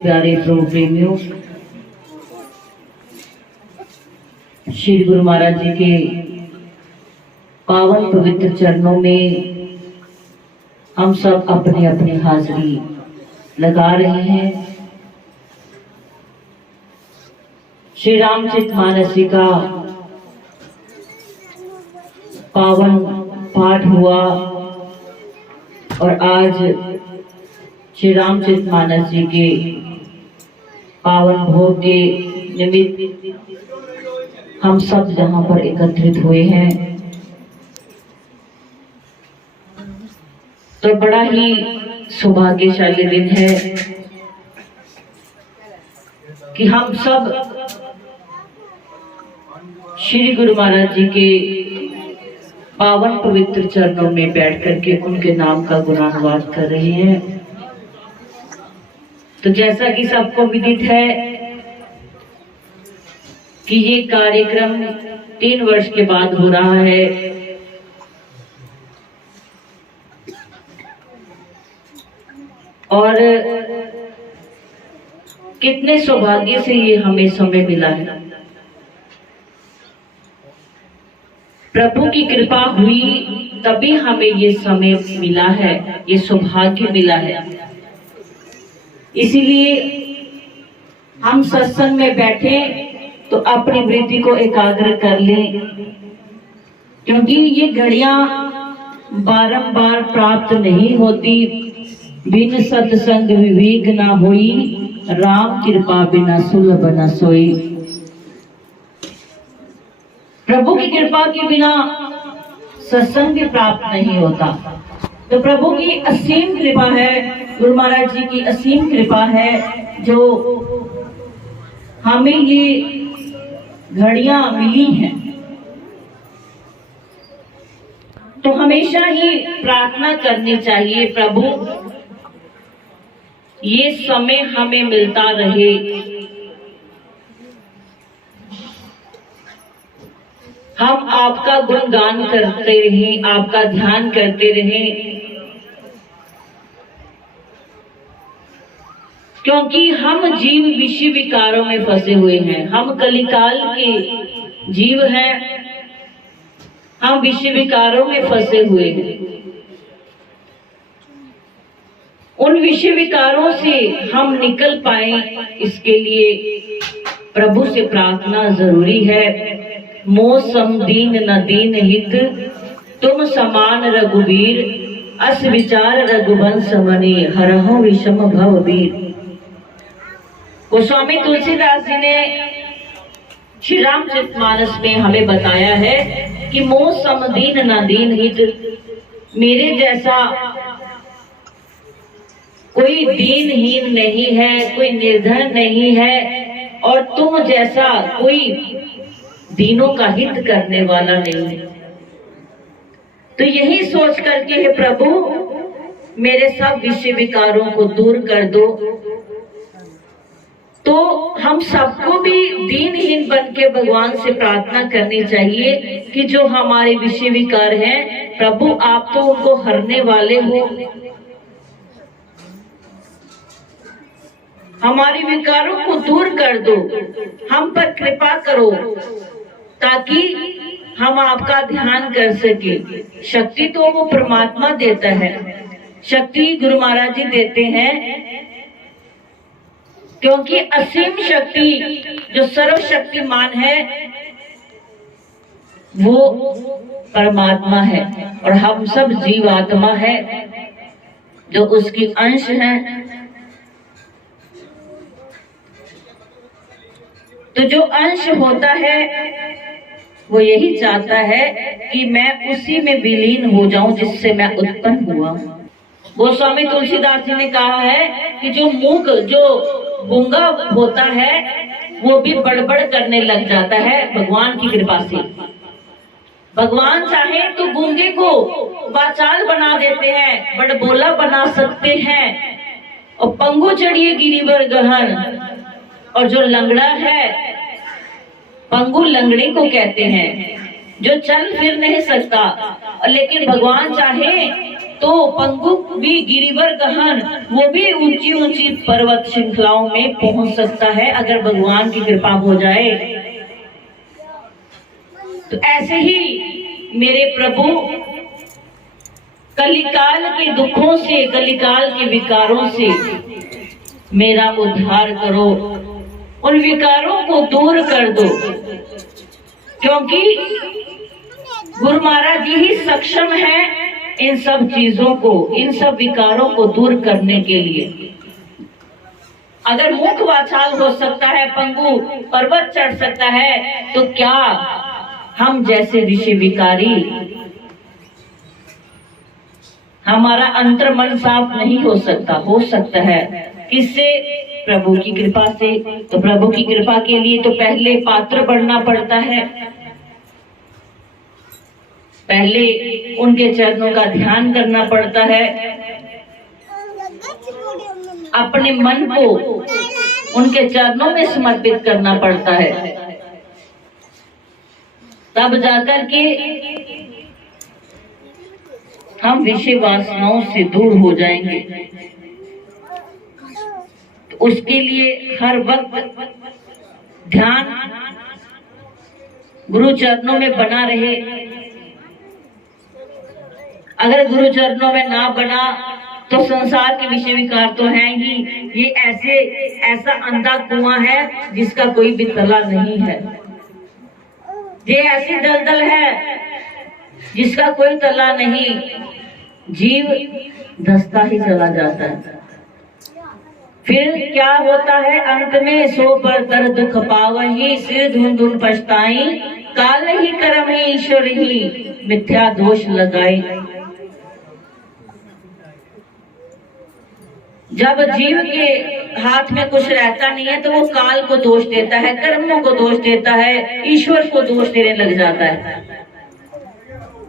प्यारे प्रभु प्रेमियों, श्री गुरु महाराज जी के पावन पवित्र चरणों में हम सब अपनी अपनी हाजिरी लगा रहे हैं। श्री रामचरितमानस जी का पावन पाठ हुआ और आज श्री रामचरितमानस जी के पावन भोग के निमित्त हम सब जहां पर एकत्रित हुए हैं, तो बड़ा ही सौभाग्यशाली दिन है कि हम सब श्री गुरु महाराज जी के पावन पवित्र चरणों में बैठ करके उनके नाम का गुणानुवाद कर रहे हैं। तो जैसा कि सबको विदित है कि ये कार्यक्रम 3 वर्ष के बाद हो रहा है और कितने सौभाग्य से ये हमें समय मिला है। प्रभु की कृपा हुई तभी हमें ये समय मिला है, ये सौभाग्य मिला है। इसीलिए हम सत्संग में बैठे तो अपनी वृत्ति को एकाग्र कर लें, क्योंकि ये घड़ियां बारंबार प्राप्त नहीं होती। बिन सत्संग विवेक ना होई, राम कृपा बिना सुलभ न सोई। प्रभु की कृपा के बिना सत्संग भी प्राप्त नहीं होता। तो प्रभु की असीम कृपा है, गुरु महाराज जी की असीम कृपा है जो हमें ये घड़ियां मिली हैं। तो हमेशा ही प्रार्थना करनी चाहिए, प्रभु ये समय हमें मिलता रहे। हम आपका गुणगान करते रहें, आपका ध्यान करते रहें, क्योंकि हम जीव विषय विकारों में फंसे हुए हैं। हम कलिकाल के जीव हैं, हम विषय विकारों में फंसे हुए हैं। उन विषय विकारों से हम निकल पाए, इसके लिए प्रभु से प्रार्थना जरूरी है। मोह सम दीन न दीन हित, तुम समान रघुवीर, अस विचार रघुवंश मणि, हरहु विषम भव वीर। गोस्वामी तुलसीदास जी ने श्री रामचरितमानस में हमें बताया है कि मोह सम दीन न दीन हित, मेरे जैसा कोई दीनहीन नहीं है, कोई निर्धन नहीं है, और तुम जैसा कोई दीनों का हित करने वाला नहीं है। तो यही सोच करके हे प्रभु मेरे सब विषय विकारों को दूर कर दो। तो हम सबको भी दीनहीन बन के भगवान से प्रार्थना करनी चाहिए कि जो हमारे विषय विकार हैं, प्रभु आप तो उनको हरने वाले हो। हमारे विकारों को दूर कर दो, हम पर कृपा करो ताकि हम आपका ध्यान कर सके। शक्ति तो वो परमात्मा देता है, शक्ति गुरु महाराज जी देते हैं, क्योंकि असीम शक्ति जो सर्वशक्तिमान है वो परमात्मा है और हम सब जीवात्मा है जो उसकी अंश है। तो जो अंश होता है वो यही चाहता है कि मैं उसी में विलीन हो जाऊं जिससे मैं उत्पन्न हुआ। गोस्वामी तुलसीदास जी ने कहा है कि जो मूक, जो गूंगा होता है वो भी बड़बड़ करने लग जाता है भगवान की कृपा से। भगवान चाहे तो गूंगे को वाचाल बना देते हैं, बड़बोला बना सकते हैं। और पंगु चढ़िए गिरिवर गहन, और जो लंगड़ा है, पंगु लंगड़े को कहते हैं, जो चल फिर नहीं सकता, लेकिन भगवान चाहे तो पंगु भी गिरिवर गहन, वो भी ऊंची ऊंची पर्वत श्रृंखलाओं में पहुंच सकता है अगर भगवान की कृपा हो जाए। तो ऐसे ही मेरे प्रभु कलिकाल के दुखों से, कलिकाल के विकारों से मेरा उद्धार करो, उन विकारों को दूर कर दो, क्योंकि गुरु महाराज जी ही सक्षम है इन सब चीजों को, इन सब विकारों को दूर करने के लिए। अगर मुख वाचाल हो सकता है, पंगु पर्वत चढ़ सकता है, तो क्या हम जैसे ऋषि विकारी, हमारा अंतर मन साफ नहीं हो सकता? हो सकता है। किससे? प्रभु की कृपा से। तो प्रभु की कृपा के लिए तो पहले पात्र बनना पड़ता है, पहले उनके चरणों का ध्यान करना पड़ता है, अपने मन को उनके चरणों में समर्पित करना पड़ता है, तब जाकर के हम विषय वासनाओं से दूर हो जाएंगे। तो उसके लिए हर वक्त ध्यान गुरु चरणों में बना रहे। अगर गुरु चरणों में ना बना तो संसार के विषय विकार तो हैं ही, ये ऐसा अंधा कुआं है जिसका कोई भी तला नहीं है, ये ऐसी दलदल है जिसका कोई तला नहीं, जीव धसता ही चला जाता है। फिर क्या होता है अंत में? सो पर कर दुख पावही, सिर धुन धुन पछताई, काल ही कर्म ही ईश्वर ही मिथ्या दोष लगाई। जब जीव के हाथ में कुछ रहता नहीं है तो वो काल को दोष देता है, कर्मों को दोष देता है, ईश्वर को दोष देने लग जाता है।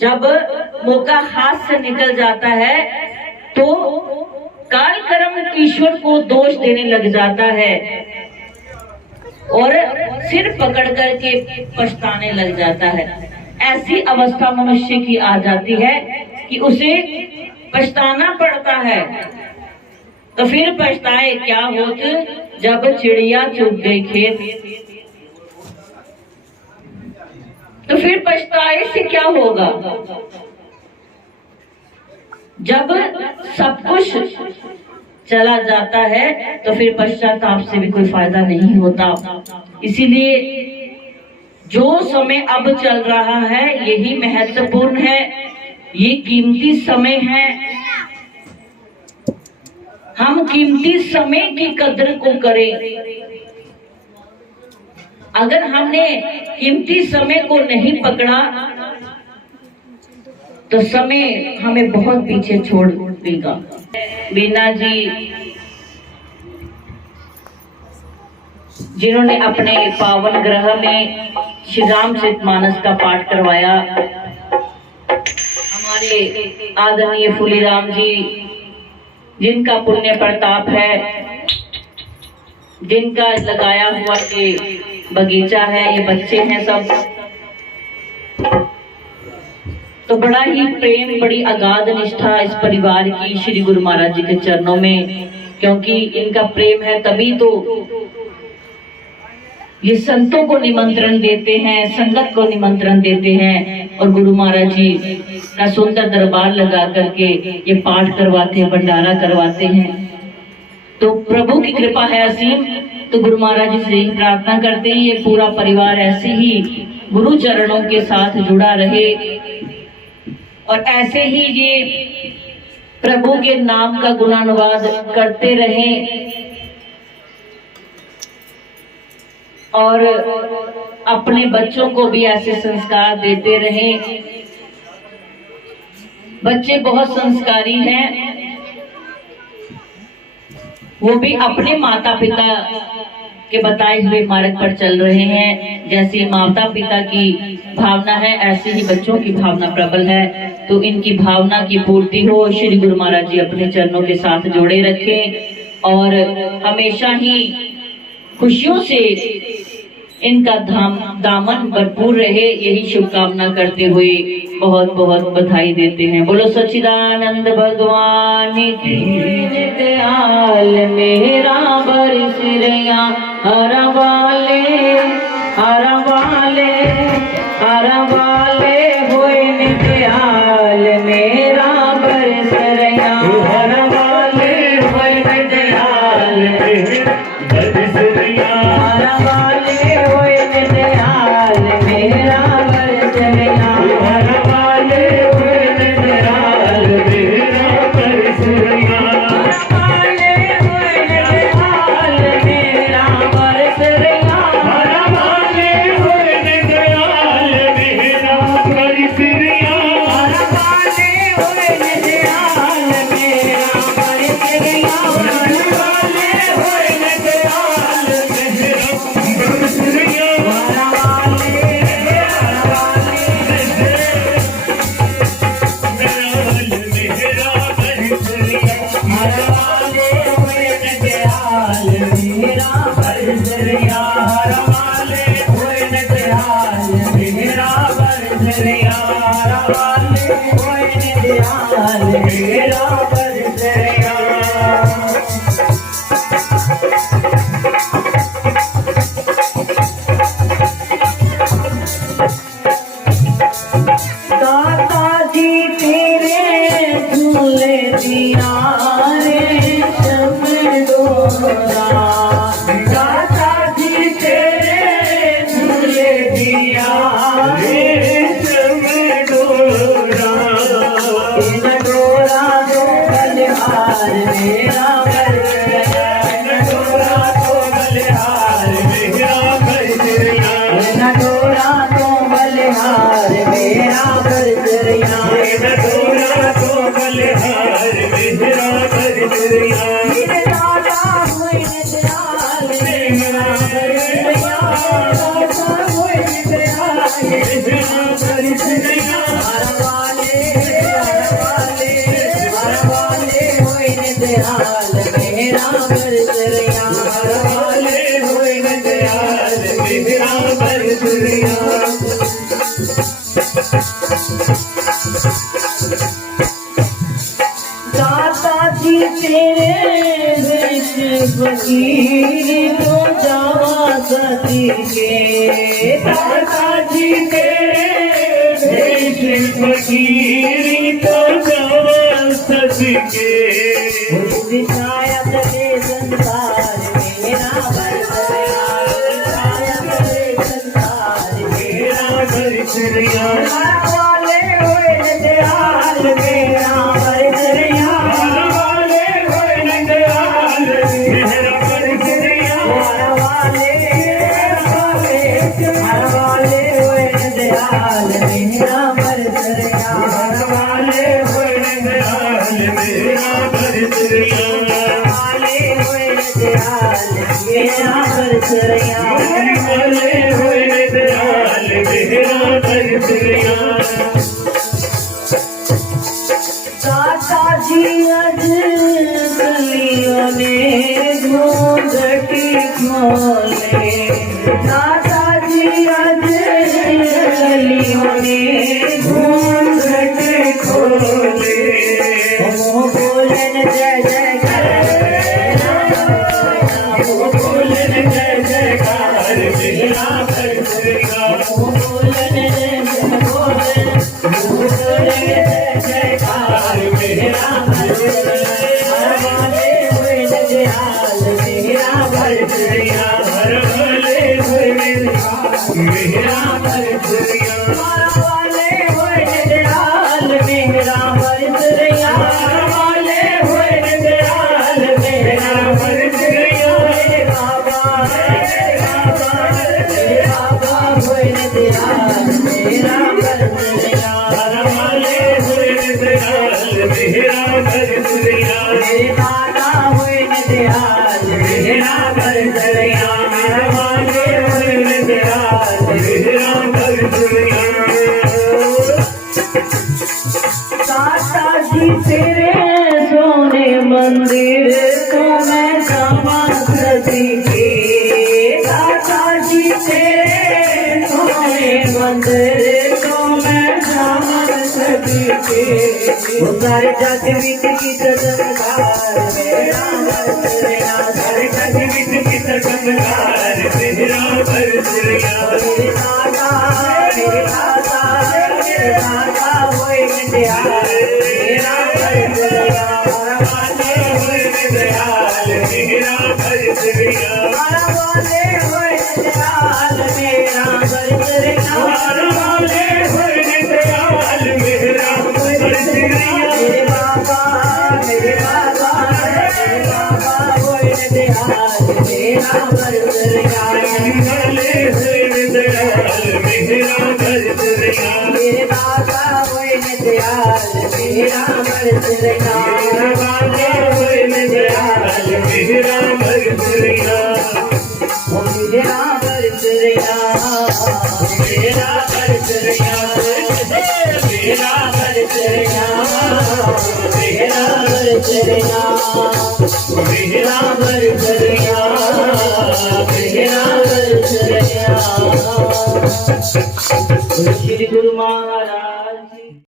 जब मौका हाथ से निकल जाता है तो काल कर्म ईश्वर को दोष देने लग जाता है और सिर पकड़ करके पछताने लग जाता है। ऐसी अवस्था मनुष्य की आ जाती है कि उसे पछताना पड़ता है। तो फिर पछताए क्या होत, जब चिड़िया चुग गई खेत। तो फिर पछताए से क्या होगा? जब सब कुछ चला जाता है तो फिर पश्चाताप से भी कोई फायदा नहीं होता। इसीलिए जो समय अब चल रहा है यही महत्वपूर्ण है, ये कीमती समय है। हम कीमती समय की कदर को करें। अगर हमने कीमती समय को नहीं पकड़ा तो समय हमें बहुत पीछे छोड़ देगा। बीना जी जिन्होंने अपने पावन ग्रह में श्री रामचरितमानस का पाठ करवाया, हमारे आदरणीय फूलीराम जी जिनका पुण्य प्रताप है, जिनका लगाया हुआ ये बगीचा है, ये बच्चे हैं सब, तो बड़ा ही प्रेम, बड़ी अगाध निष्ठा इस परिवार की श्री गुरु महाराज जी के चरणों में, क्योंकि इनका प्रेम है तभी तो ये संतों को निमंत्रण देते हैं, संगत को निमंत्रण देते हैं और गुरु महाराज जी का सुंदर दरबार लगा करके ये पाठ करवाते हैं, भंडारा करवाते हैं। तो प्रभु की कृपा है असीम। तो गुरु महाराज जी से यही प्रार्थना करते हैं ये पूरा परिवार ऐसे ही गुरु चरणों के साथ जुड़ा रहे और ऐसे ही ये प्रभु के नाम का गुणानुवाद करते रहें और अपने बच्चों को भी ऐसे संस्कार देते रहें। बच्चे बहुत संस्कारी हैं, वो भी अपने माता पिता के बताए हुए मार्ग पर चल रहे हैं। जैसे माता पिता की भावना है ऐसे ही बच्चों की भावना प्रबल है। तो इनकी भावना की पूर्ति हो, श्री गुरु महाराज जी अपने चरणों के साथ जोड़े रखें और हमेशा ही खुशियों से इनका दामन भरपूर रहे, यही शुभकामना करते हुए बहुत बहुत बधाई देते हैं। बोलो सच्चिदानंद भगवान की। दयाल मेरा बरसिया हरा वाले हरा वाले हरा वाले होए दयाल मेरा बरसिया हरा वाले होए दयाल बरसिया हरा वाले होए दयाल मेरा बरसिया हरा वाले होए दयाल मेरा बरसिया फकीर तो जावा सती के दादाजी तेरे भेष फकीर तो जावा सती के विशायत दे संसार मेरा बरसरिया विशायत दे संसार मेरा बरसरिया वाले होए दयाल मेरा बरसरिया वाले होए दयाल मेरा बरसरिया वाले होए दयाल मेरा बरसरिया वाले होए दयाल मेरा बरसरिया वाले होए दयाल मेरा बरसरिया वाले होए दयाल मेरा बरसरिया दादाजी अज गलियों ने घूंघटी खोले दादाजी अज गलियों ने घूंघट खोले बोलन जय जयकार बोलन जय जयकार मेरा बरसरिया बोलन जय जयकार मेरा बरसरिया वाले होए दयाल मेरा बरसरिया वाले होए मेरा बरसरिया वाले होए दयाल मेरा बरसरिया वाले होए दयाल मेरा बरसरिया बाबा होए दयाल मेरा बरसरिया वाले होए दयाल मेरा बरसरिया दादा होए दयाल मेरा बरसरिया वाले होए दयाल मेरा बरसरिया दादाजी तेरे सोने मंदिर को मैं जावा सती के दादाजी तेरे वो सारे जग विच की चमत्कार मेरा बरस रहा सारे जग विच की चमत्कार मेरा बरस रहा मेरे दादा होए दयाल मेरा बरस रहा वाले होए दयाल मेरा बरस रहा वाले होए दयाल मेरा बरस रहा वाले होए दयाल मेरा बरस रहा मेरे बाबा होए दयाल मेरा बरस रहा वाले होए दयाल मेरा बरस रहा मेरे दादा होए दयाल मेरा बरस रहा वाले होए दयाल मेरा बरस रहा मेरा बरस रहा मेरा बरस रहा मेरा बरस रहा मेरा बरस रहा मेरा बरस रहा मेरा बरस रहा श्री गुरु महाराज